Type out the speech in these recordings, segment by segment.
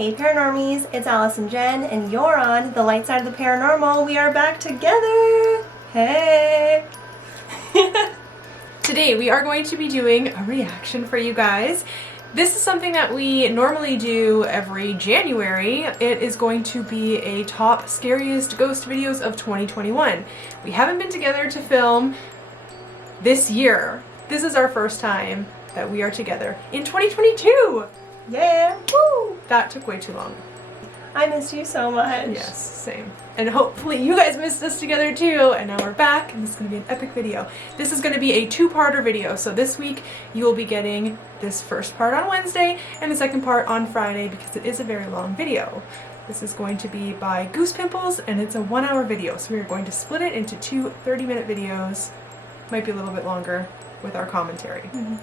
Hey Paranormies, it's Alice and Jen, and you're on The Light Side of the Paranormal. We are back together! Hey! Today we are going to be doing a reaction for you guys. This is something that we normally do every January. It is going to be a top scariest ghost videos of 2021. We haven't been together to film this year. This is our first time that we are together in 2022! Yeah! Woo! That took way too long. I missed you so much. Yes, same. And hopefully you guys missed us together too, and now we're back, and this is going to be an epic video. This is going to be a two-parter video, so this week you will be getting this first part on Wednesday, and the second part on Friday, because it is a very long video. This is going to be by Goose, Pimples, and it's a 1-hour video, so we are going to split it into two 30-minute videos. Might be a little bit longer with our commentary. Mm-hmm.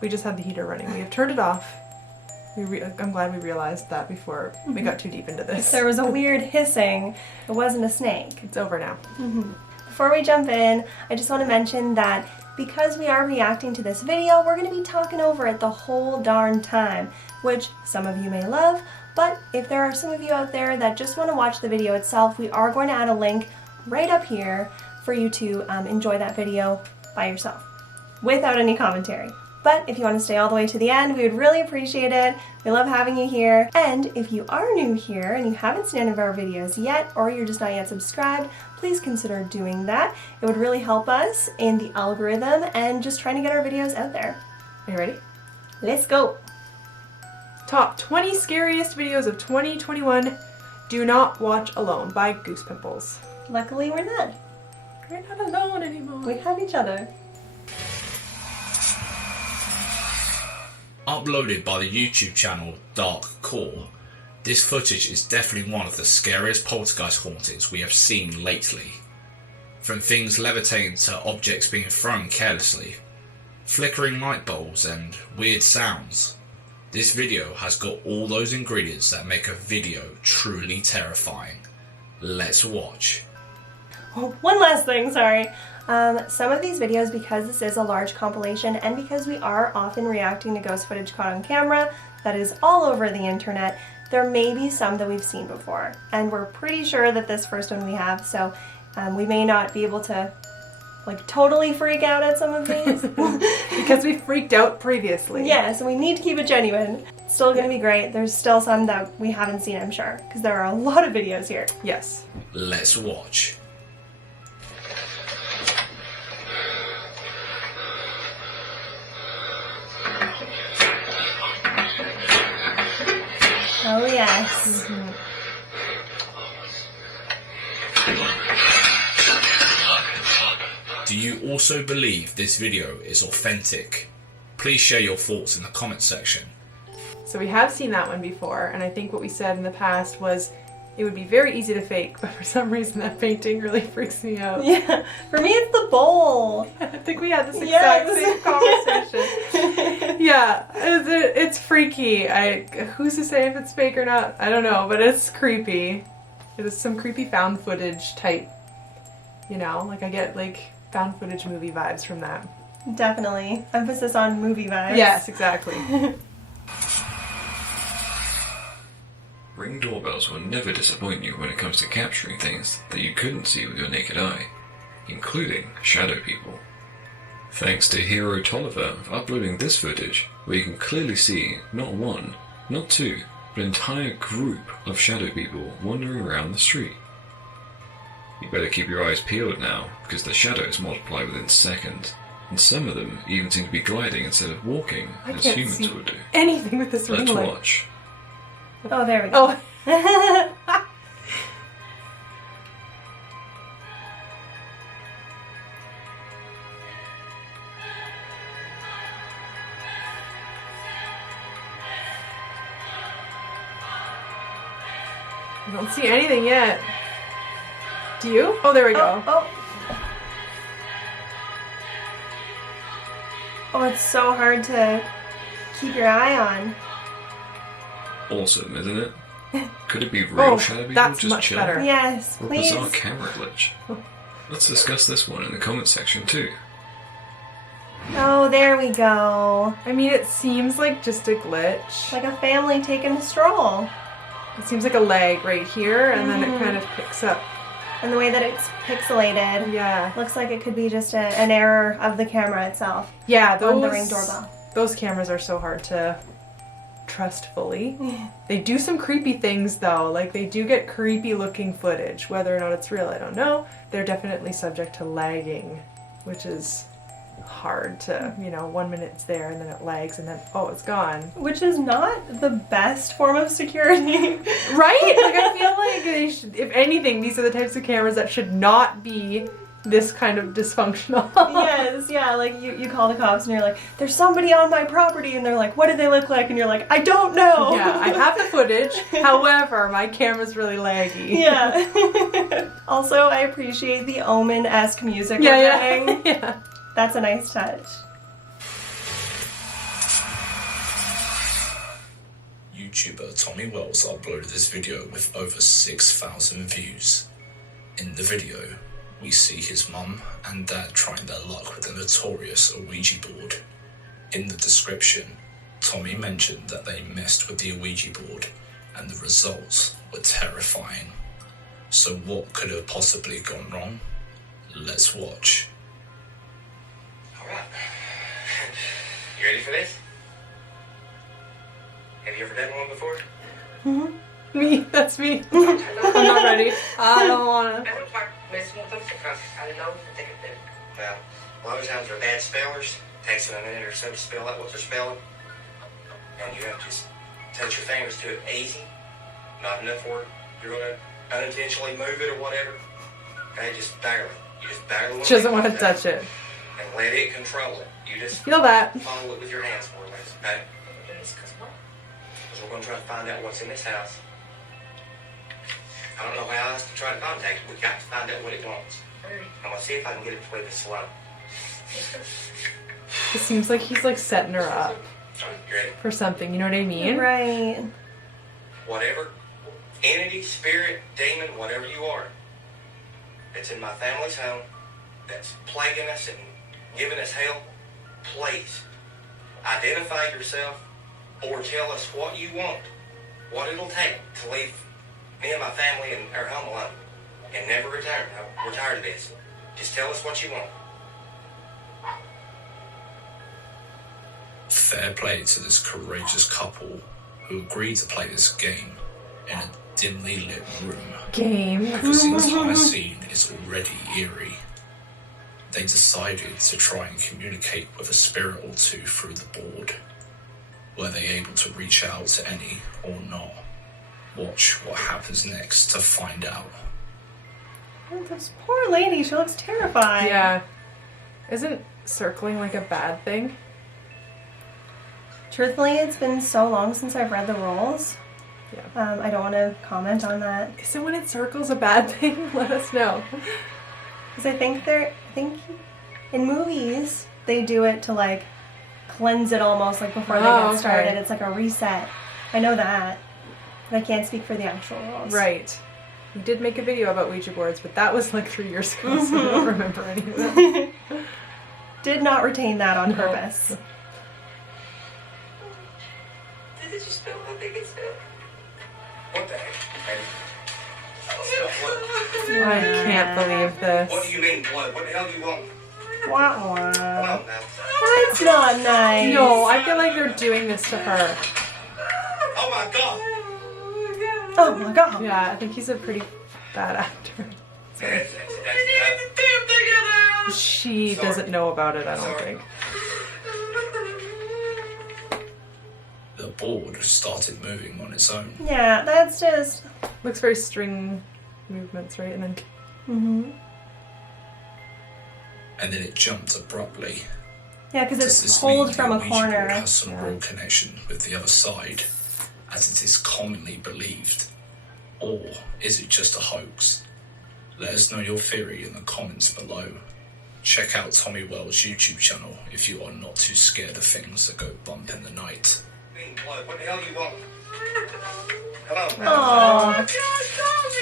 We just had the heater running. We have turned it off. I'm glad we realized that before we got too deep into this. There was a weird hissing. It wasn't a snake. It's over now. Mm-hmm. Before we jump in, I just want to mention that because we are reacting to this video, we're going to be talking over it the whole darn time, which some of you may love, but if there are some of you out there that just want to watch the video itself, we are going to add a link right up here for you to enjoy that video by yourself, without any commentary. But if you want to stay all the way to the end, we would really appreciate it. We love having you here. And if you are new here and you haven't seen any of our videos yet, or you're just not yet subscribed, please consider doing that. It would really help us in the algorithm and just trying to get our videos out there. Are you ready? Let's go. Top 20 scariest videos of 2021. Do not watch alone by Goose, Pimples. Luckily, we're not. We're not alone anymore. We have each other. Uploaded by the YouTube channel Dark Core, this footage is definitely one of the scariest poltergeist hauntings we have seen lately. From things levitating to objects being thrown carelessly, flickering light bulbs and weird sounds, this video has got all those ingredients that make a video truly terrifying. Let's watch. Oh, one last thing, sorry. Some of these videos, because this is a large compilation and because we are often reacting to ghost footage caught on camera that is all over the internet, there may be some that we've seen before. And we're pretty sure that this first one we have, so we may not be able to like totally freak out at some of these. Because we freaked out previously. Yeah, so we need to keep it genuine. It's still gonna be great. There's still some that we haven't seen, I'm sure, because there are a lot of videos here. Yes. Let's watch. Oh yes. Mm-hmm. Do you also believe this video is authentic? Please share your thoughts in the comment section. So we have seen that one before, and I think what we said in the past was it would be very easy to fake, but for some reason that painting really freaks me out. Yeah, for me it's the bowl. I think we had this exact same conversation. Yeah, it's freaky. Who's to say if it's fake or not? I don't know, but it's creepy. It is some creepy found footage type, you know? Like I get like found footage movie vibes from that. Definitely. Emphasis on movie vibes. Yes, exactly. Ring doorbells will never disappoint you when it comes to capturing things that you couldn't see with your naked eye, including shadow people. Thanks to Hero Tolliver for uploading this footage, where you can clearly see not one, not two, but an entire group of shadow people wandering around the street. You better keep your eyes peeled now, because the shadows multiply within seconds, and some of them even seem to be gliding instead of walking as humans would do. Anything with this ring Let's light. watch. Oh, there we go. Oh. I don't see anything yet. Do you? Oh, there we go. Oh, it's so hard to keep your eye on. Awesome, isn't it? Could it be real shadow people that's just much chilling? better. Yes, Or please. bizarre camera glitch? Let's discuss this one in the comment section too. Oh, there we go. I mean, it seems like just a glitch. Like a family taking a stroll. It seems like a leg right here, and then it kind of picks up. And the way that it's pixelated, Yeah. looks like it could be just an error of the camera itself. Yeah, On the Ring doorbell. Those cameras are so hard to trust fully. They do some creepy things though, like they do get creepy looking footage. Whether or not it's real, I don't know. They're definitely subject to lagging, which is hard to, 1 minute it's there and then it lags and then, oh, it's gone. Which is not the best form of security. Right? Like I feel like they should, if anything, these are the types of cameras that should not be this kind of dysfunctional. Yes, yeah, like you call the cops and you're like, there's somebody on my property, and they're like, what do they look like? And you're like, I don't know. Yeah, I have the footage. However, my camera's really laggy. Yeah. Also, I appreciate the Omen-esque music we're getting. Yeah. That's a nice touch. YouTuber Tommy Wells uploaded this video with over 6,000 views. In the video, we see his mum and dad trying their luck with the notorious Ouija board. In the description, Tommy mentioned that they messed with the Ouija board and the results were terrifying. So what could have possibly gone wrong? Let's watch. Alright. You ready for this? Have you ever done one before? Me, that's me. I'm not ready. I don't wanna. Well, a lot of times they're bad spellers. Takes them a minute or so to spell out what they're spelling. And you have to just touch your fingers to it easy. Not enough where you're going to unintentionally move it or whatever. Okay, just barely. You just barely She doesn't want to touch it. And let it control it. You just Feel that. follow it with your hands more or less, okay? Because we're going to try to find out what's in this house. I don't know how else to try to contact it. We've got to find out what it wants. I'm going to see if I can get it to play this slow. It seems like he's like setting her up Alright, you ready? for something, you know what I mean? Right. Whatever entity, spirit, demon, whatever you are, that's in my family's home, that's plaguing us and giving us hell, please identify yourself or tell us what you want, what it'll take to leave me and my family and our home alone and never return. We're tired of this. Just tell us what you want. Fair play to this courageous couple who agreed to play this game in a dimly lit room. Game. Because the entire scene is already eerie. They decided to try and communicate with a spirit or two through the board. Were they able to reach out to any or not? Watch what happens next to find out. Oh, this poor lady, she looks terrified. Yeah. Isn't circling like a bad thing? Truthfully, it's been so long since I've read the rules. Yeah. I don't want to comment on that. Isn't when it circles a bad thing? Let us know. Because I think in movies, they do it to like cleanse it almost like before they get started. Okay. It's like a reset. I know that. But I can't speak for the actual rules. Right. We did make a video about Ouija boards, but that was like 3 years ago, so I don't remember any of that. Did not retain that on purpose. Did it just feel how big it felt? What the heck? I can't believe this. What do you mean blood? What the hell do you want? Wah, wah. Come on now. That's not nice. No, I feel like they're doing this to her. Oh my god! Oh my god. Yeah, I think he's a pretty bad actor. Sorry. She doesn't know about it, I don't think. The board started moving on its own. Yeah, that's just... Looks very string movements, right? And then Mm-hmm. And then it jumped abruptly. Yeah, because Does it's this pulled mean from the a Ouija board corner. has some real connection with the other side, as it is commonly believed? Or is it just a hoax? Let us know your theory in the comments below. Check out Tommy Wells' YouTube channel if you are not too scared of things that go bump in the night. What the hell do you want? Come on. Oh,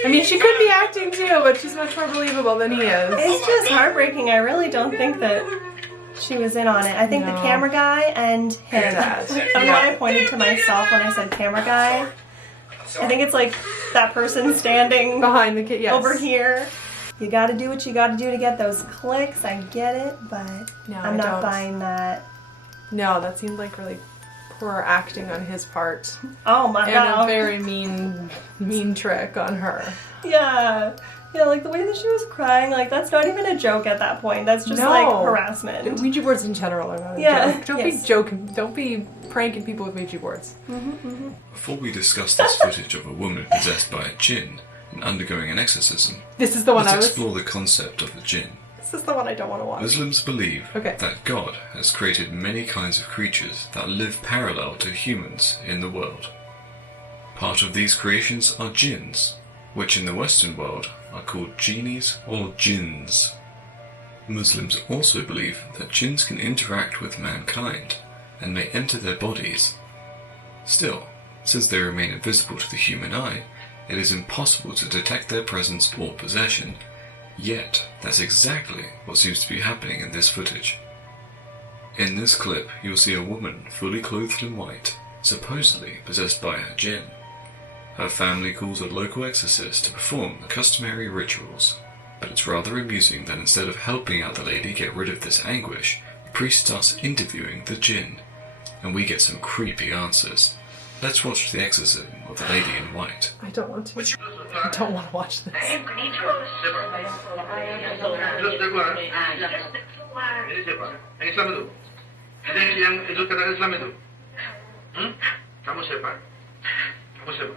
I mean, she could be acting too, but she's much more believable than he is. it's just heartbreaking. I really don't think that she was in on it. I think the No. camera guy and him. Dad. I don't know why I pointed to myself when I said camera guy. I think it's like that person standing Behind the kid, yes. over here. You gotta do what you gotta do to get those clicks. I get it, but No, I'm I not don't. buying that. No, that seemed like really poor acting on his part. Oh my And god. a very mean trick on her. Yeah. Yeah, like the way that she was crying, like that's not even a joke at that point. That's just No. like harassment. Ouija boards in general are not a Yeah, joke. Don't yes. be joking. Don't be pranking people with Ouija boards. Before we discuss this footage of a woman possessed by a jinn and undergoing an exorcism, This is the one let's explore the concept of the jinn. This is the one I don't want to watch. Muslims believe Okay. that God has created many kinds of creatures that live parallel to humans in the world. Part of these creations are jinns, which in the Western world are called genies or jinns. Muslims also believe that jinns can interact with mankind and may enter their bodies. Still, since they remain invisible to the human eye, it is impossible to detect their presence or possession. Yet, that's exactly what seems to be happening in this footage. In this clip, you'll see a woman fully clothed in white, supposedly possessed by a jinn. Her family calls a local exorcist to perform the customary rituals, but it's rather amusing that instead of helping out the lady get rid of this anguish, the priest starts interviewing the jinn, and we get some creepy answers. Let's watch the exorcism of the lady in white. I don't want to. I don't want to watch this. Ini siapa? Yang Islam itu? Yang itu kata Islam itu? Kamu siapa? Kamu siapa?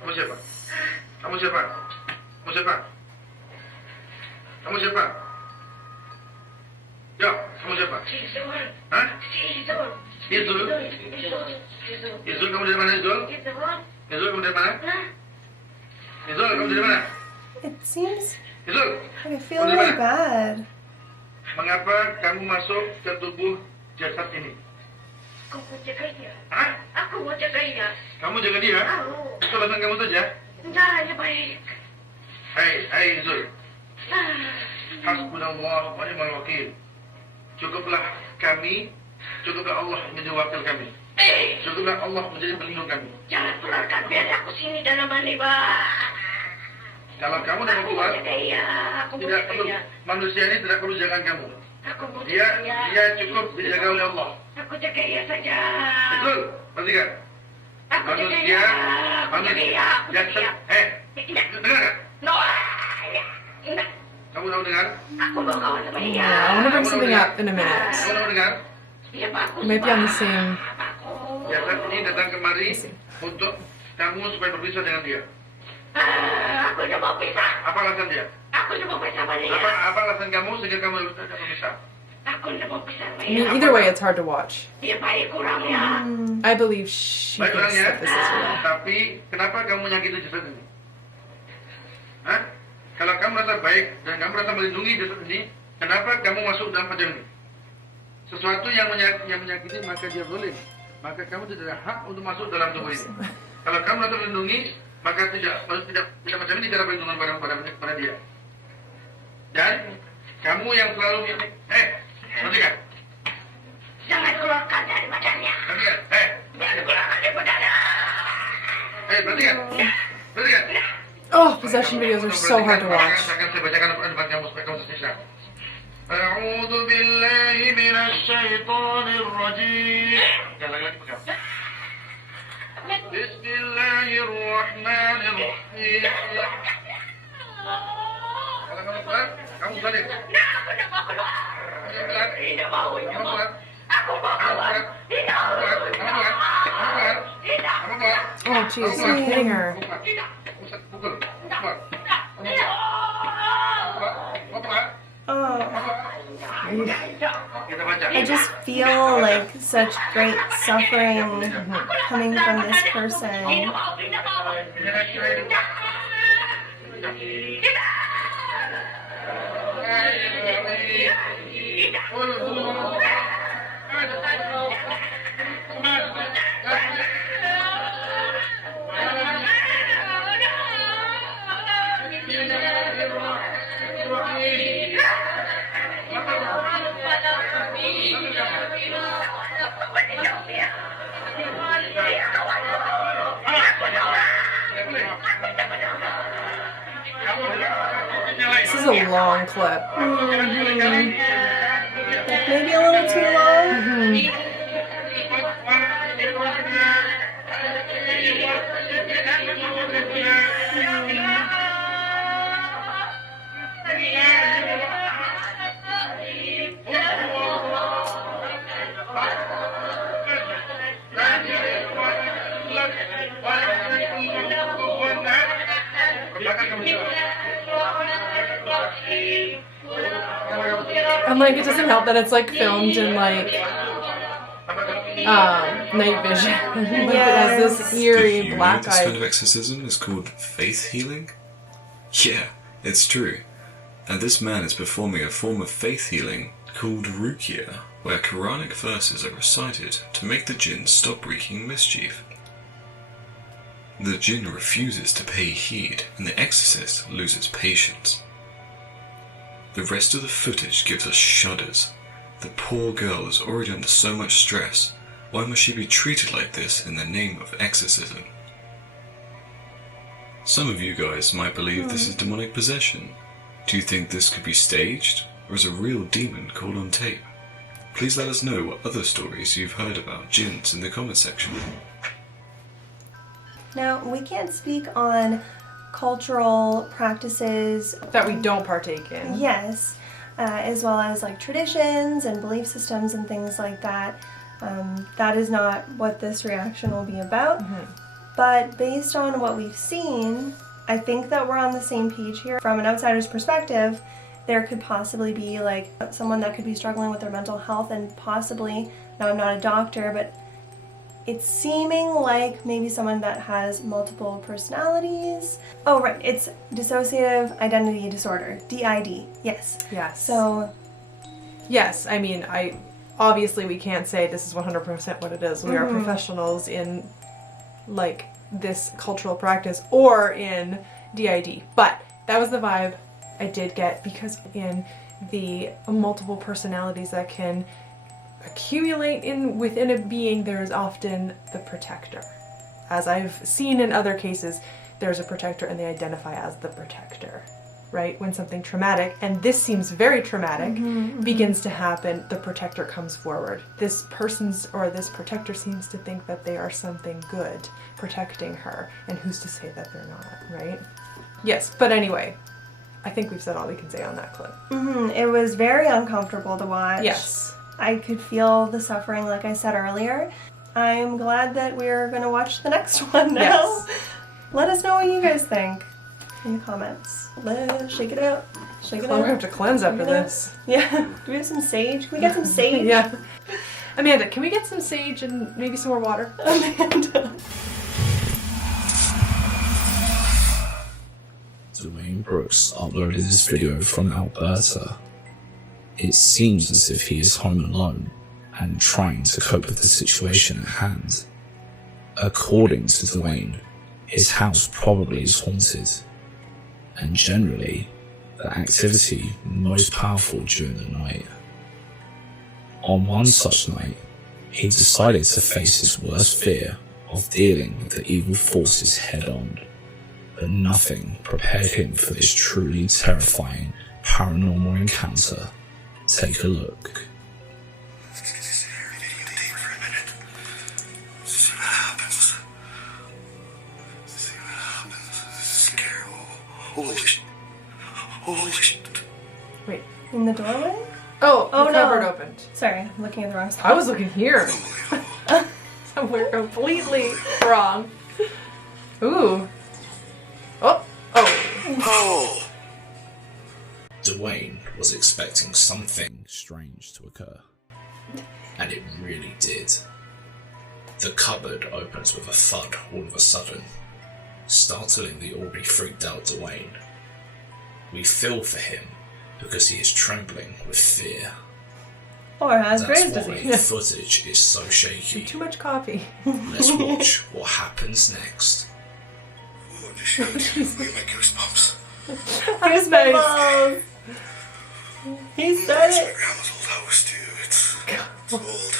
Kamu siapa? Kamu siapa? Kamu siapa? Kamu siapa? Ya, kamu siapa? Hah? Izul? Izul, kamu dari mana Izul? Izul, kamu dari mana? Izul, kamu dari mana? It seems Izul, like I feel really bad. mengapa kamu masuk ke tubuh jasad ini? Aku mau jaga dia. Hah? Aku mau jaga dia. Kamu jaga dia? Mau. Itu alasan kamu saja? Enggak, dia baik. Hai Izul. Ah, Hasbunallah wa ni'mal wakil. Cukuplah kami, cukuplah Allah menjadi wakil kami. Cukuplah Allah menjadi pelindung kami. jangan keluarkan biar aku sini dalam mandi, Pak. Kalau kamu tidak Aku mau keluar, jaga dia. Aku mau tidak jaga perlu. dia. Manusia ini tidak perlu jangan kamu. Aku mau Dia jaga dia. cukup dijaga oleh Allah. Aku jaga dia saja. Betul, perhatikan. Aku jaga dia. Manusia, Aku jaga dia. Aku jaga dia. Tidak. dengar nggak? No. Tidak. Kamu tahu dengar? Aku mau kawan sama dia. Yeah, I want to bring something up in a minute. Kamu tahu dengar? Dia bagus, Maybe Pak. I'm the same. Bagus. Jasad ini datang kemari untuk kamu supaya berpisah dengan dia. Aku udah mau pisah. Apa alasan dia? Aku udah mau pisah sama dia. Apa alasan kamu sehingga kamu tidak berpisah? Aku udah mau pisah sama I dia. mean, either way, it's hard to watch. Dia baik kurangnya. I believe she Baik thinks orangnya, that this is real. tapi kenapa kamu menyakiti jasad ini? Hah? Kalau kamu merasa baik dan kamu merasa melindungi jasad ini, kenapa kamu masuk dalam macam ini? Sesuatu yang menyakiti maka dia zalim. Maka kamu tidak ada hak untuk masuk dalam tubuh ini. Kalau kamu merasa melindungi, maka tidak macam ini cara perlindungan pada dia. Dan kamu yang selalu perhatikan. Jangan keluarkan dari badannya. Perhatikan. Jangan keluarkan dari badannya. Perhatikan. Perhatikan. Oh, possession videos are so hard to watch. Akan saya bacakan Al-Quran depan kamu supaya kamu tersisa. A'udzu billahi minasyaitonir rajim. Jangan lagi pegang. Bismillahirrahmanirrahim. Kalau kamu keluar, kamu balik. Aku udah mau keluar. Kamu keluar. Tidak mau, Kamu tidak mau. keluar. Aku mau keluar. Tidak mau. Kamu keluar. Kamu keluar. Tidak. Kamu keluar. Oh, jeez, I'm hitting her. Tidak. Pukul. Keluar. Tidak. Kamu keluar. Oh, Kita baca. I just feel like such great suffering coming from this person. Tidak mau, tidak mau. is a long clip. Maybe a little too long. I'm like, it doesn't help that it's like filmed in like night vision. Like, it has this eerie Did you know black this kind eye. of exorcism is called faith healing? Yeah, it's true. And this man is performing a form of faith healing called Ruqya, where Quranic verses are recited to make the jinn stop wreaking mischief. The jinn refuses to pay heed, and the exorcist loses patience. The rest of the footage gives us shudders. The poor girl is already under so much stress. Why must she be treated like this in the name of exorcism? Some of you guys might believe this is demonic possession. Do you think this could be staged, or is a real demon caught on tape? Please let us know what other stories you've heard about jinns in the comment section. Now, we can't speak on cultural practices. That we don't partake in. Yes, as well as like traditions and belief systems and things like that. That is not what this reaction will be about. But based on what we've seen, I think that we're on the same page here. From an outsider's perspective, there could possibly be like someone that could be struggling with their mental health and possibly, now I'm not a doctor, but it's seeming like maybe someone that has multiple personalities. Oh, right, it's dissociative identity disorder, DID, yes. Yes. So, yes, I mean, obviously we can't say this is 100% what it is. We are professionals in like this cultural practice or in DID. But that was the vibe I did get, because in the multiple personalities that can accumulate within a being, there is often the protector. As I've seen in other cases, there's a protector and they identify as the protector, right? When something traumatic, and this seems very traumatic, begins to happen, the protector comes forward. This person's or this protector seems to think that they are something good protecting her, and who's to say that they're not, right? Yes, but anyway, I think we've said all we can say on that clip. it was very uncomfortable to watch. Yes. I could feel the suffering, like I said earlier. I'm glad that we're going to watch the next one now. Yes. Let us know what you guys think in the comments. Let's shake it out. Shake it Well, we're gonna out. have to cleanse after Shake it out. this. Yeah. Do we have some sage? Can we get some sage? Yeah. Amanda, can we get some sage and maybe some more water? Amanda. Dwayne Brooks uploaded this video from Alberta. It seems as if he is home alone and trying to cope with the situation at hand. According to Dwayne, his house probably is haunted, and generally, the activity most powerful during the night. On one such night, he decided to face his worst fear of dealing with the evil forces head-on, but nothing prepared him for this truly terrifying paranormal encounter. Take a look. See what happens. Scare. Holy shit. Holy shit. Wait. In the doorway? Oh, Oh, the no. cupboard opened. Sorry, I'm looking at the wrong spot. I was looking here. Somewhere completely wrong. Ooh. Oh. Oh. Oh! Dwayne was expecting something strange to occur, and it really did. The cupboard opens with a thud all of a sudden, startling the already freaked out Dwayne. We feel for him because he is trembling with fear. Or has That's Graves why disease. footage is so shaky. Too much coffee. Let's watch what happens next. Holy shit. I get my goosebumps. Goosebumps. He said It's my it. grandma's old house, too. It's old.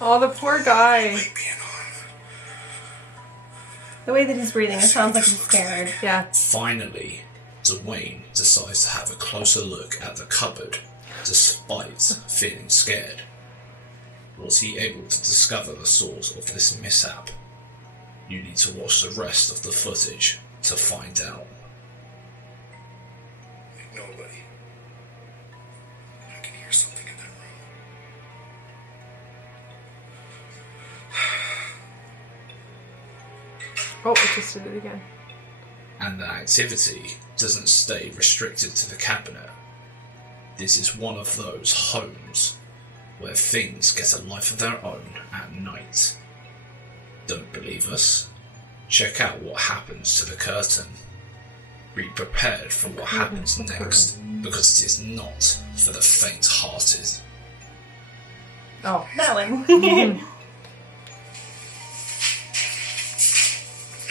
Oh, the poor guy. Light being on. The way that he's breathing, it sounds like he's scared. Yeah. Finally, Dwayne decides to have a closer look at the cupboard, despite feeling scared. Was he able to discover the source of this mishap? You need to watch the rest of the footage to find out. Nobody. I can hear something in that room. Oh, it just did it again. And the activity doesn't stay restricted to the cabinet. This is one of those homes where things get a life of their own at night. Don't believe us? Check out what happens to the curtain. Be prepared for what happens next, because it is not for the faint-hearted. Oh. That one.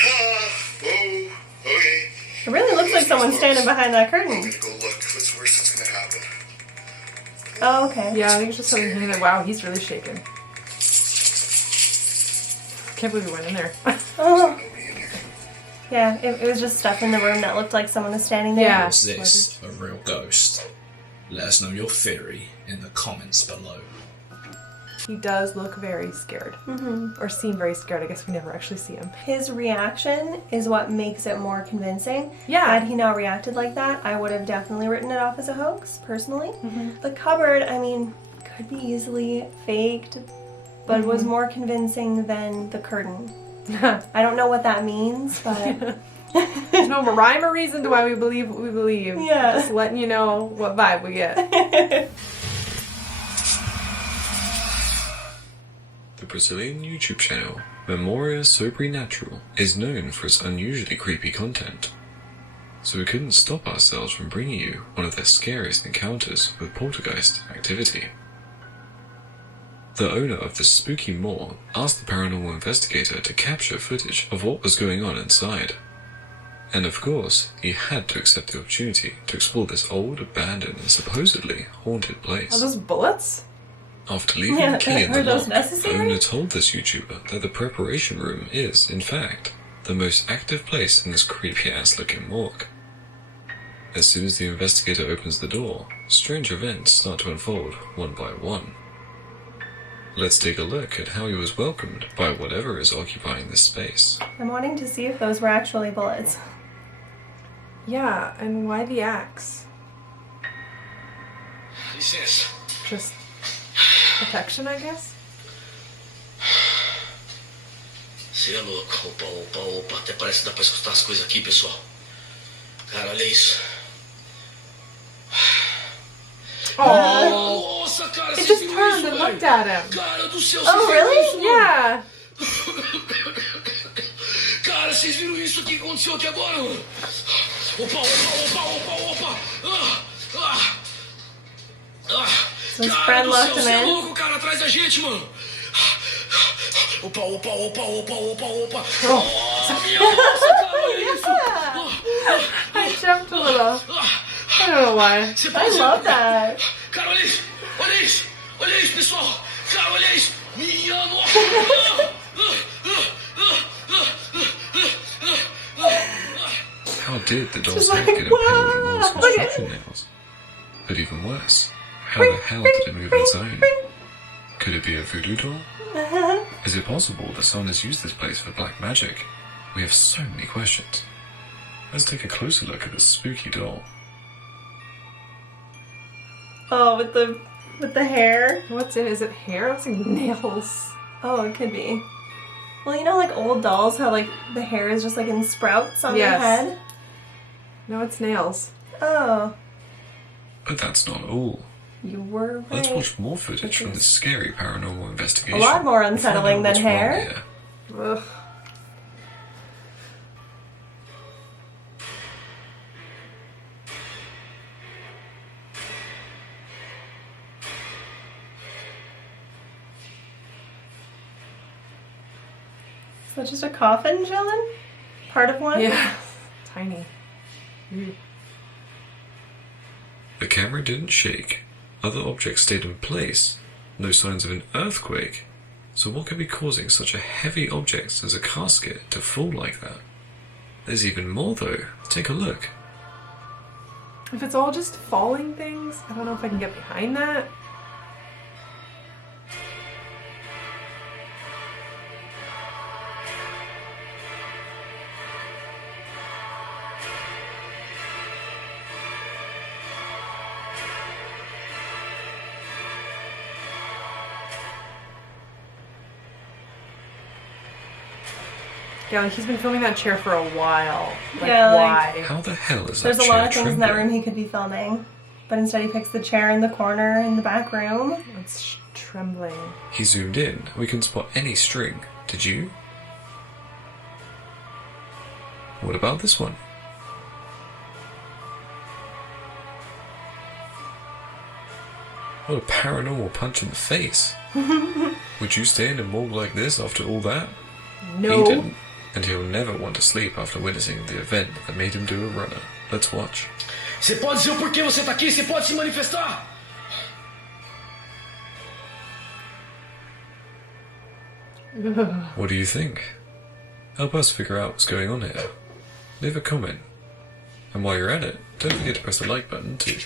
Whoa, okay. It really looks like someone's standing behind that I'm curtain. gonna go look. What's the worst that's gonna happen? Oh, okay. Yeah, I think it's just something hanging there. Wow, he's really shaking. Can't believe we went in there. Oh. Nobody in here. Yeah, it was just stuff in the room that looked like someone was standing there. Yeah. Was this a real ghost? Let us know your theory in the comments below. He does look very scared. Mm-hmm. Or seem very scared. I guess we never actually see him. His reaction is what makes it more convincing. Yeah. Had he not reacted like that, I would have definitely written it off as a hoax, personally. Mm-hmm. The cupboard, I mean, could be easily faked, but Mm-hmm. was more convincing than the curtain. I don't know what that means, but There's no rhyme or reason to why we believe what we believe. Yeah. Just letting you know what vibe we get. The Brazilian YouTube channel Memoria Sobrenatural is known for its unusually creepy content, so we couldn't stop ourselves from bringing you one of their scariest encounters with poltergeist activity. The owner of the spooky mall asked the paranormal investigator to capture footage of what was going on inside. And of course, he had to accept the opportunity to explore this old, abandoned, and supposedly haunted Are place. those bullets? After leaving Yeah, the key in were the those lock, the necessary? owner told this YouTuber that the preparation room is, in fact, the most active place in this creepy-ass looking morgue. As soon as the investigator opens the door, strange events start to unfold one by one. Let's take a look at how he was welcomed by whatever is occupying this space. I'm wanting to see if those were actually bullets. Yeah, and why the axe? Licença. Just protection, I guess? Você é louco. Opa, opa, opa. Até parece que dá pra escutar as coisas aqui, pessoal. Cara, olha isso. Oh, Nossa, cara, it vocês just viram turned isso, and velho? looked at him. Cara do céu, Oh, vocês viram really? isso, mano? Yeah. Cara, vocês viram isso aqui que aconteceu aqui agora, mano? Opa, opa, opa, opa, opa. So his Cara friend do céu, locked him você é in. louco, cara, atrás da gente, mano. Opa, opa, opa, opa, opa, opa. Oh. Nossa, minha nossa, cara, olha isso. I jumped a little. I don't know why. Você I pode- love that. Cara, olha isso. Olha isso. Olha isso, pessoal. Cara, olha isso. Minha nossa. How did the doll's She's head like, get impaled on Wall's "Wow, look at construction nails? But even worse, how the hell did it move on its own? Could it be a voodoo doll? Is it possible that someone has used this place for black magic? We have so many questions. Let's take a closer look at this spooky doll. Oh, with the hair. What's in? Is it hair? I was like nails. Oh, it could be. Well, you know, like old dolls, how like the hair is just like in sprouts on Yes. their head. No, it's nails. Oh, But that's not all. you were right. Let's watch more footage from this scary paranormal investigation. A lot more and find unsettling out than what's wrong hair. here. Ugh. Is that just a coffin chilling? Part of one? Yeah. Tiny. Ew. The camera didn't shake. Other objects stayed in place. No signs of an earthquake. So what could be causing such a heavy object as a casket to fall like that? There's even more though. Take a look. If it's all just falling things, I don't know if I can get behind that. Yeah, like he's been filming that chair for a while. Like, Yeah, why? How the hell is that There's a lot of chair things in that trembling? room he could be filming, but instead he picks the chair in the corner in the back room. It's trembling. He zoomed in. We can spot any string. Did you? What about this one? What a paranormal punch in the face. Would you stay in a morgue like this after all that? No. He didn't. And he'll never want to sleep after witnessing the event that made him do a runner. Let's watch. Você pode dizer o porquê você tá aqui? Você pode se manifestar? What do you think? Help us figure out what's going on here. Leave a comment. And while you're at it, don't forget to press the like button too.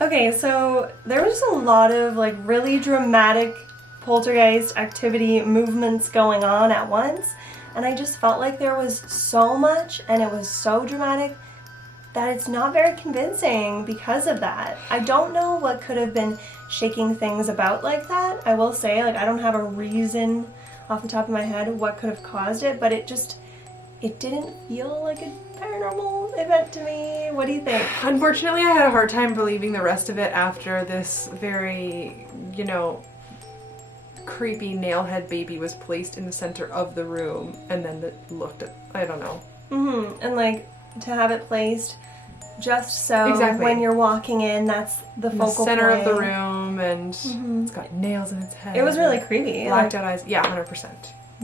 Okay, so there was a lot of like really dramatic poltergeist activity movements going on at once, and I just felt like there was so much and it was so dramatic that it's not very convincing because of that. I don't know what could have been shaking things about like that. I will say, like, I don't have a reason off the top of my head what could have caused it, but it didn't feel like a paranormal event to me. What do you think? Unfortunately, I had a hard time believing the rest of it after this very, you know, creepy nailhead baby was placed in the center of the room and then it looked at, I don't know. And like to have it placed just so Exactly. when you're walking in, that's the In the focal center point. of the room, and it's got nails in its head. It was really creepy. Blacked Like, out eyes. Yeah, 100%.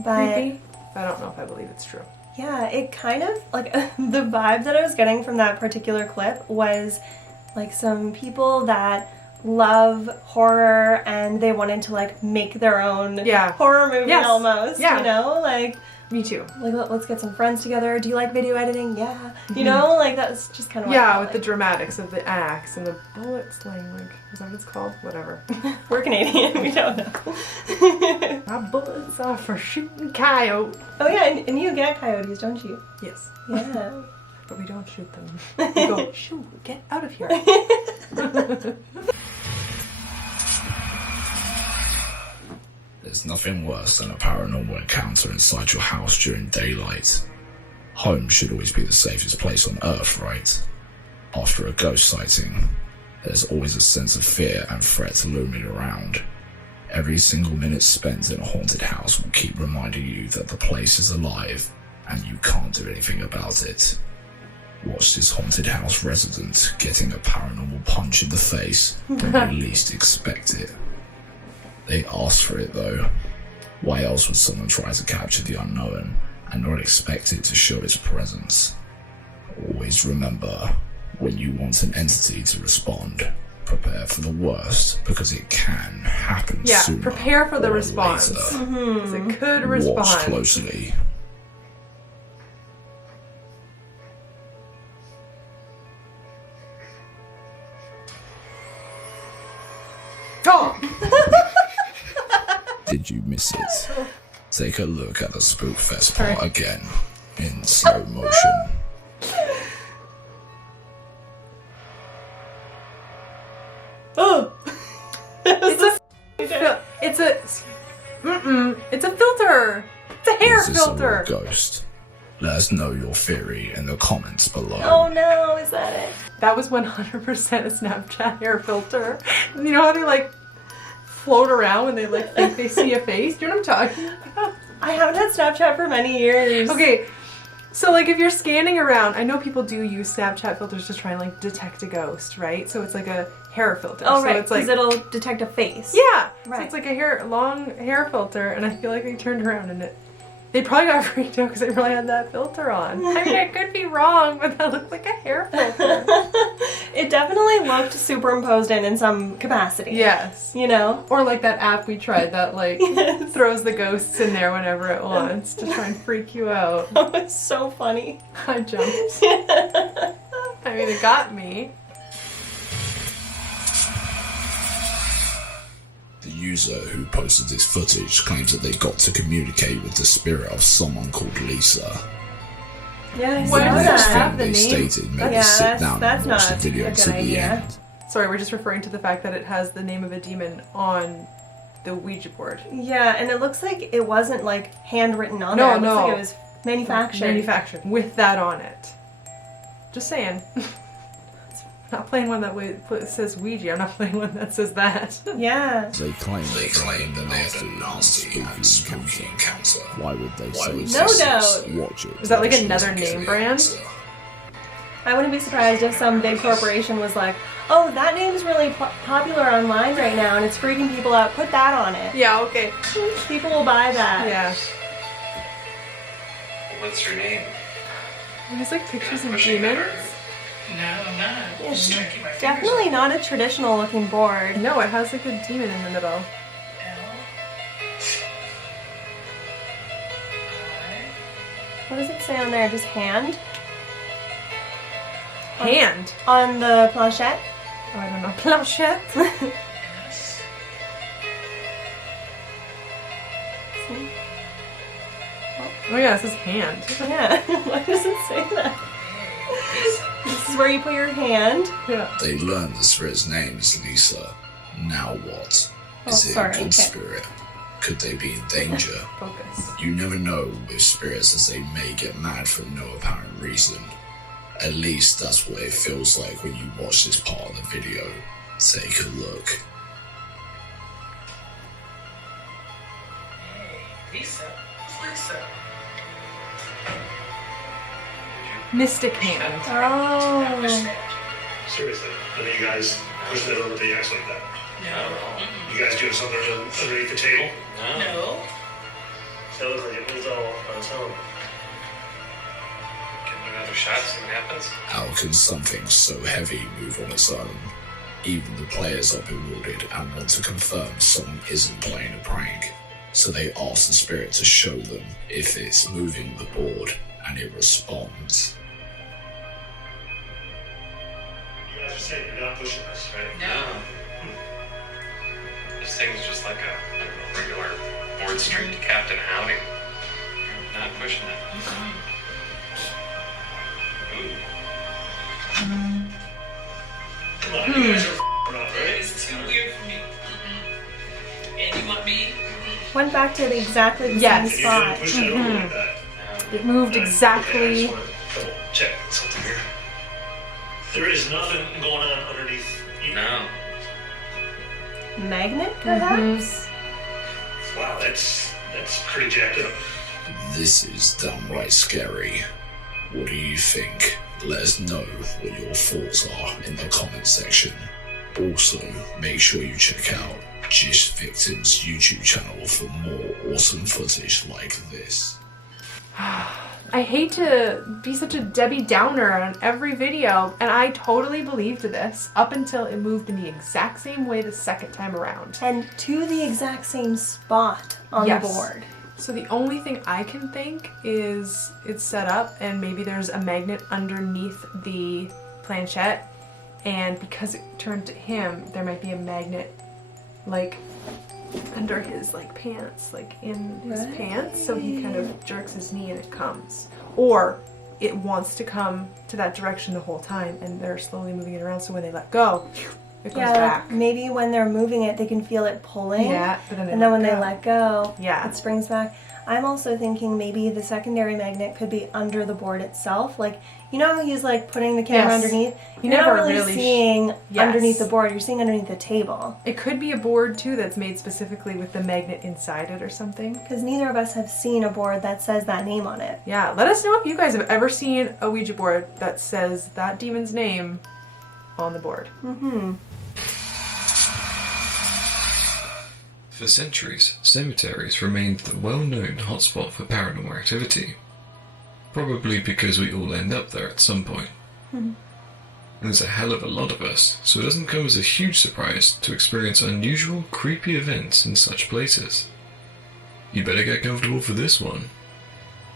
but Creepy? I don't know if I believe it's true. yeah, it kind of like the vibe that I was getting from that particular clip was like some people that love horror and they wanted to like make their own Yeah. horror movie Yes. almost. Yeah. You know, like Me too. let's get some friends together. Do you like video editing? Yeah. You know, like that's just kind of what it Yeah, felt with the like. dramatics of the axe and the bullet sling. Like, is that what it's called? Whatever. We're Canadian, we don't know. My bullets are for shooting coyote. Oh yeah, and you get coyotes, don't you? Yes. Yeah. But we don't shoot them. We go, shoo, get out of here. There's nothing worse than a paranormal encounter inside your house during daylight. Home should always be the safest place on earth, right? After a ghost sighting, there's always a sense of fear and threat looming around. Every single minute spent in a haunted house will keep reminding you that the place is alive and you can't do anything about it. Watch this haunted house resident getting a paranormal punch in the face when you least expect it. They asked for it though. Why else would someone try to capture the unknown and not expect it to show its presence? Always remember, when you want an entity to respond, prepare for the worst because it can happen Yeah, sooner prepare for the or response. later. Because it could Watch respond. closely. Oh! Did you miss it? Take a look at the Spookfest part again, in slow motion. Oh! It's a it's a it's a filter. It's a hair Is this a filter. real ghost? Let us know your theory in the comments below. Oh no, is that it? That was 100% a Snapchat hair filter. You know how they like float around when they like think they see a face? Do you know what I'm talking about? I haven't had Snapchat for many years. Okay, so like if you're scanning around, I know people do use Snapchat filters to try and like detect a ghost, right? So it's like a hair filter. Oh, so right, it's like because it'll detect a face. yeah. So Right. it's like a long hair filter, and I feel like they turned around and they probably got freaked out because they really had that filter on. I mean, I could be wrong, but that looked like a hair filter. It definitely they looked superimposed in some capacity. Yes. You know? Or like that app we tried that like throws the ghosts in there whenever it wants to try and freak you out. That was so funny. I jumped. I mean, it got me. The user who posted this footage claims that they got to communicate with the spirit of someone called Lisa. Yeah, I Why saw does it that. have the They name? stated maybe Yeah, sit down that's and watch not the video a good to the idea. end. Sorry, we're just referring to the fact that it has the name of a demon on the Ouija board. Yeah, and it looks like it wasn't like handwritten on No, there. It looks no. like it was manufactured. Manufactured with that on it. Just saying. I'm not playing one that says Ouija. I'm not playing one that says that. Yeah. They claim They claim that they have a nasty and spooky encounter. Why would they say No doubt. watch it? Is that like Watch another it. name brand? I wouldn't be surprised if some big corporation was like, oh, that name's really popular online right now and it's freaking people out. Put that on it. Yeah, okay. People will buy that. Yeah. What's your name? There's like pictures of demons. No, I'm not. It's Just checking my fingers. definitely not a traditional looking board. No, it has like a demon in the middle. L. What does it say on there? Just hand? Hand. On the planchette? Oh, I don't know. Planchette. S. Oh yeah, it says hand. Yeah. Why does it say that? This is where you put your hand. Yeah. They learned the spirit's name is Lisa. Now what? Oh, Is it sorry, a good okay. spirit? Could they be in danger? Focus. You never know with spirits as they may get mad for no apparent reason. At least that's what it feels like when you watch this part of the video. Take a look. Hey, Lisa. Who's Lisa? Mystic hand. Oh. Seriously, none of you guys pushing it over the X like that. No. You guys doing something underneath the table? No. That looks like it was all on its own. Give it another shot, see what happens. How can something so heavy move on its own? Even the players are bewildered and want to confirm someone isn't playing a prank. So they ask the spirit to show them if it's moving the board, and it responds. You guys are saying you're not pushing this, right? No. This thing's just like a regular board street to Captain Howdy. Not pushing it. Ooh. Come on, you guys are up, right? It's too weird for me. And you want me? Went back to exactly the Yes. same And you spot. didn't push that over like that. It moved Okay, I exactly. just wanted to double check something here. There is nothing going on underneath. No. Magnet, perhaps? Wow, that's pretty jacked up. This is downright scary. What do you think? Let us know what your thoughts are in the comment section. Also, make sure you check out Just Victims' YouTube channel for more awesome footage like this. I hate to be such a Debbie Downer on every video, and I totally believed this up until it moved in the exact same way the second time around. And to the exact same spot on Yes. the board. So the only thing I can think is it's set up and maybe there's a magnet underneath the planchette, and because it turned to him, there might be a magnet like under his like pants, like in his pants, so he kind of jerks his knee and it comes. Or it wants to come to that direction the whole time and they're slowly moving it around, so when they let go, it goes Yeah, back. maybe when they're moving it, they can feel it pulling. Yeah, but then And then when they let go, Yeah. it springs back. I'm also thinking maybe the secondary magnet could be under the board itself. Like, you know how he's like putting the camera Yes. underneath? You You're never not really really seeing Yes. underneath the board, you're seeing underneath the table. It could be a board too that's made specifically with the magnet inside it or something. Because neither of us have seen a board that says that name on it. Yeah, let us know if you guys have ever seen a Ouija board that says that demon's name on the board. Mm-hmm. For centuries, cemeteries remained the well-known hotspot for paranormal activity. Probably because we all end up there at some point. And there's a hell of a lot of us, so it doesn't come as a huge surprise to experience unusual, creepy events in such places. You better get comfortable for this one.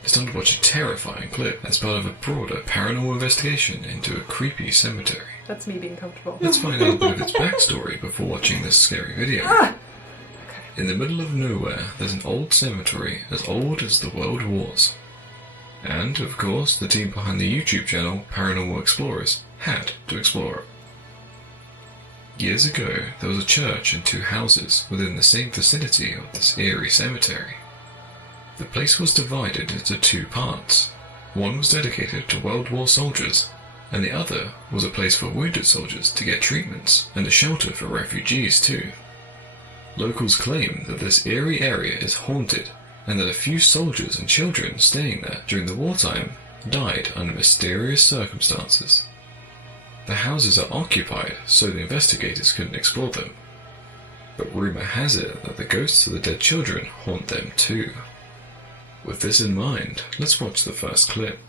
It's time to watch a terrifying clip as part of a broader paranormal investigation into a creepy cemetery. That's me being comfortable. Let's find out a bit of its backstory before watching this scary video. In the middle of nowhere, there's an old cemetery as old as the world wars. And, of course, the team behind the YouTube channel Paranormal Explorers had to explore it. Years ago, there was a church and 2 houses within the same vicinity of this eerie cemetery. The place was divided into 2 parts. One was dedicated to World War soldiers, and the other was a place for wounded soldiers to get treatments and a shelter for refugees too. Locals claim that this eerie area is haunted and that a few soldiers and children staying there during the wartime died under mysterious circumstances. The houses are occupied so the investigators couldn't explore them, but rumour has it that the ghosts of the dead children haunt them too. With this in mind, let's watch the first clip.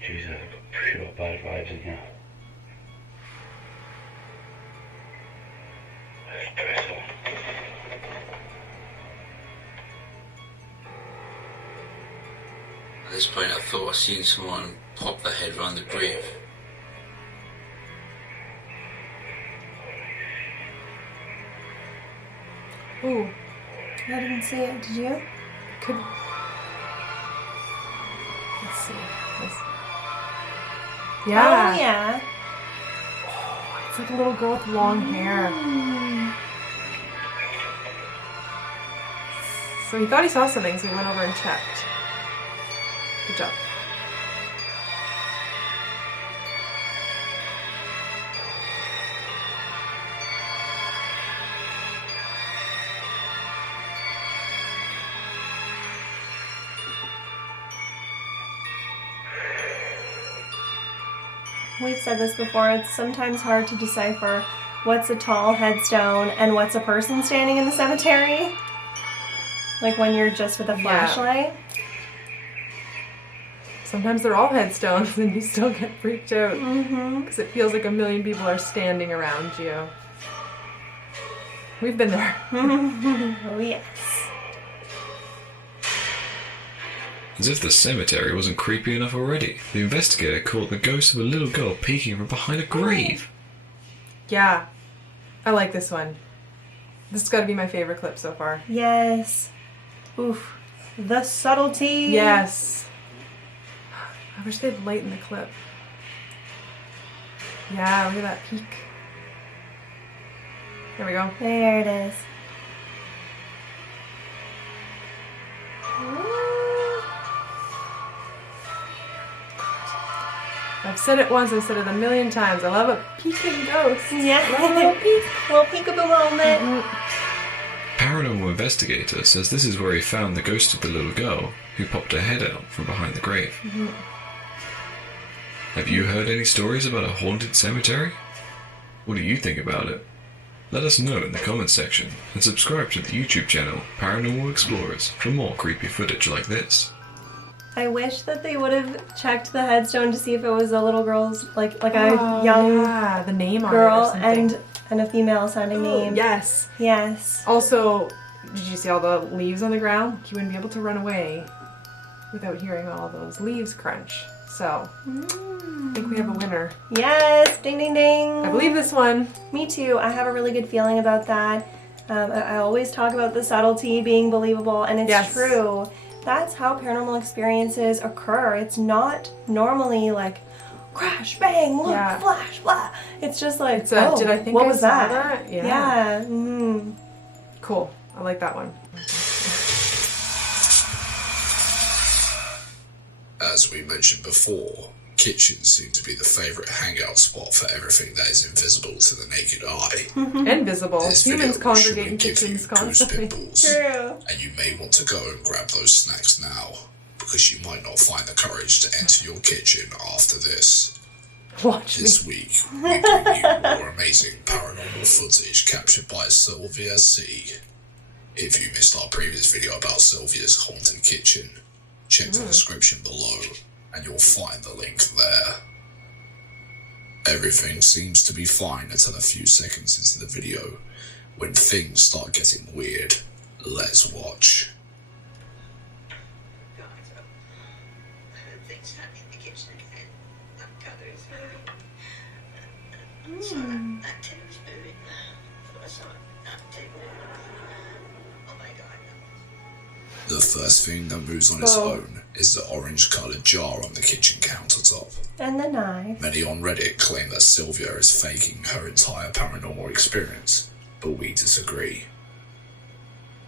Jesus, I've got pure bad vibes in here. Espresso. At this point I thought I seen someone pop their head round the grave. Ooh, I didn't see it. Did you? could... Let's see. Yeah. Oh, yeah. It's like a little girl with long hair. So he thought he saw something, so he went over and checked. Good job. We've said this before, it's sometimes hard to decipher what's a tall headstone and what's a person standing in the cemetery. Like when you're just with a flashlight. Sometimes they're all headstones and you still get freaked out. Because it feels like a million people are standing around you. We've been there. Oh, yes. As if the cemetery wasn't creepy enough already, the investigator caught the ghost of a little girl peeking from behind a grave. Yeah. I like this one. This has got to be my favorite clip so far. Yes. Oof. The subtlety. Yes. I wish they'd lighten the clip. Yeah, look at that peak. There we go. There it is. I've said it once, I've said it a million times. I love a peeking ghost. Yeah. Love a little peek. Little peekaboo moment. Paranormal investigator says this is where he found the ghost of the little girl who popped her head out from behind the grave. Have you heard any stories about a haunted cemetery? What do you think about it? Let us know in the comments section and subscribe to the YouTube channel Paranormal Explorers for more creepy footage like this. I wish that they would have checked the headstone to see if it was a little girl's, like a young the name on girl it or something. and a female sounding name. Yes. Yes. Also, did you see all the leaves on the ground? You wouldn't be able to run away without hearing all those leaves crunch. So, I think we have a winner. Yes. Ding, ding, ding. I believe this one. Me too. I have a really good feeling about that. I always talk about the subtlety being believable, and it's true. That's how paranormal experiences occur. It's not normally like crash, bang, look, flash, blah. It's just like, It's a, did I think what I was saw that? Yeah. Yeah. Cool. I like that one. As we mentioned before, kitchens seem to be the favourite hangout spot for everything that is invisible to the naked eye. Invisible. This Humans video will congregate surely in give you kitchens goose constantly. pimples, True. and you may want to go and grab those snacks now, because you might not find the courage to enter your kitchen after this. Watch This week, we bring you more amazing paranormal footage captured by Sylvia C. If you missed our previous video about Sylvia's haunted kitchen, check the description below. and you'll find the link there. Everything seems to be fine until a few seconds into the video, when things start getting weird. Let's watch. The first thing that moves on its own is the orange-coloured jar on the kitchen countertop. And the knife. Many on Reddit claim that Sylvia is faking her entire paranormal experience, but we disagree.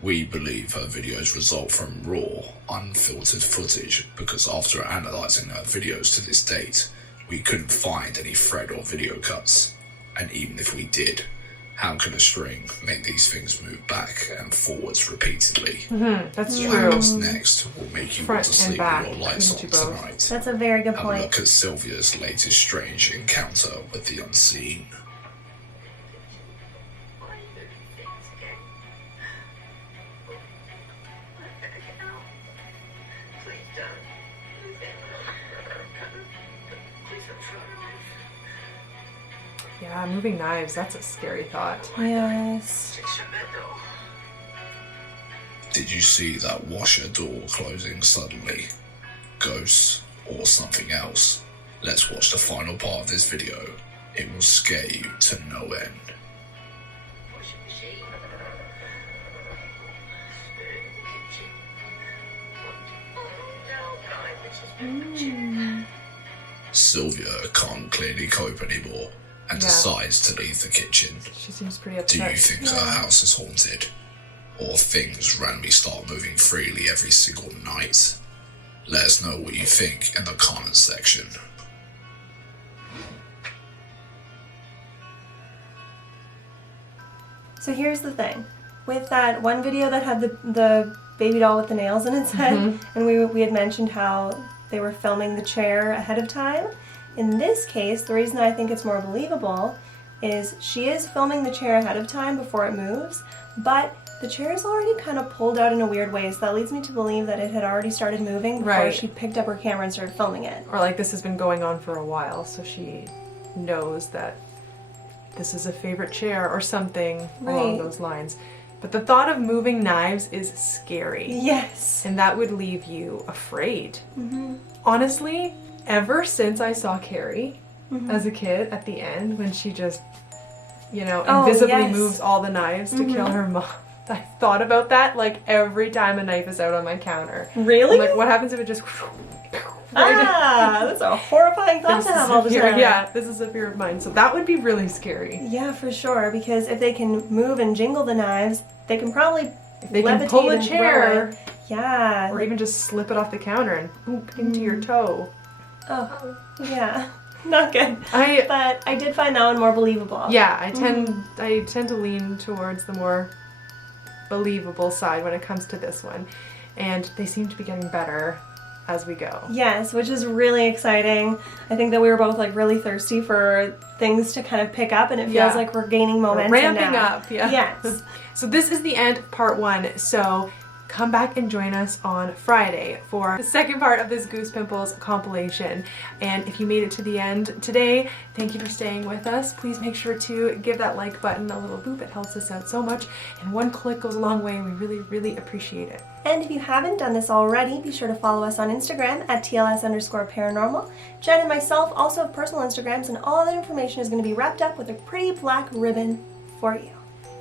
We believe her videos result from raw, unfiltered footage because after analysing her videos to this date, we couldn't find any thread or video cuts. And even if we did, how can a string make these things move back and forwards repeatedly? That's what true. happens next will make you want to sleep with your lights on tonight. That's a very good Have point. a look at Sylvia's latest strange encounter with the unseen. Yeah, moving knives, that's a scary thought. Yes. Did you see that washer door closing suddenly? Ghosts or something else? Let's watch the final part of this video. It will scare you to no end. Sylvia can't clearly cope anymore and decides to leave the kitchen. She seems pretty upset. Do you think her house is haunted? Or things randomly start moving freely every single night? Let us know what you think in the comments section. So here's the thing. With that one video that had the baby doll with the nails in its head, and we had mentioned how they were filming the chair ahead of time. In this case, the reason I think it's more believable is she is filming the chair ahead of time before it moves, but the chair is already kind of pulled out in a weird way, so that leads me to believe that it had already started moving before she picked up her camera and started filming it. Or like this has been going on for a while, so she knows that this is a favorite chair or something along those lines. But the thought of moving knives is scary. Yes. And that would leave you afraid. Honestly, ever since I saw Carrie as a kid at the end, when she just, you know, invisibly moves all the knives to kill her mom, I thought about that like every time a knife is out on my counter. Really? I'm like, what happens if it just... That's a horrifying thought to have all the time. Yeah, this is a fear of mine. So that would be really scary. Yeah, for sure, because if they can move and jingle the knives, they can probably they levitate can pull a and chair. throw it. Yeah. Or even just slip it off the counter and boop into your toe. Oh, yeah. Not good. But I did find that one more believable. Yeah, I tend to lean towards the more believable side when it comes to this one. And they seem to be getting better as we go. Yes, which is really exciting. I think that we were both like really thirsty for things to kind of pick up, and it feels like we're gaining momentum ramping now. up, yeah. Yes. So this is the end, part 1. So come back and join us on Friday for the second part of this Goose Pimples compilation. And if you made it to the end today, thank you for staying with us. Please make sure to give that like button a little boop. It helps us out so much. And one click goes a long way, and we really, really appreciate it. And if you haven't done this already, be sure to follow us on Instagram at TLS_paranormal. Jen and myself also have personal Instagrams, and all that information is going to be wrapped up with a pretty black ribbon for you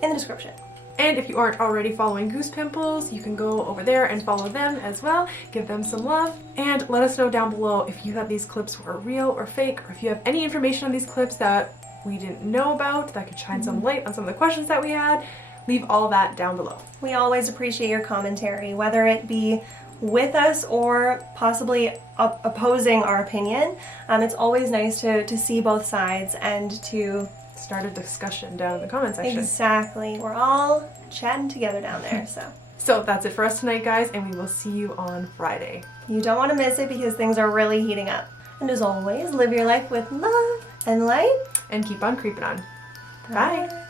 in the description. And if you aren't already following Goose Pimples, you can go over there and follow them as well. Give them some love. And let us know down below if you thought these clips were real or fake, or if you have any information on these clips that we didn't know about that could shine some light on some of the questions that we had. Leave all that down below. We always appreciate your commentary, whether it be with us or possibly opposing our opinion. It's always nice to see both sides and to start a discussion down in the comment section. Exactly. We're all chatting together down there, so. So that's it for us tonight, guys, and we will see you on Friday. You don't want to miss it because things are really heating up. And as always, live your life with love and light. And keep on creeping on. Bye.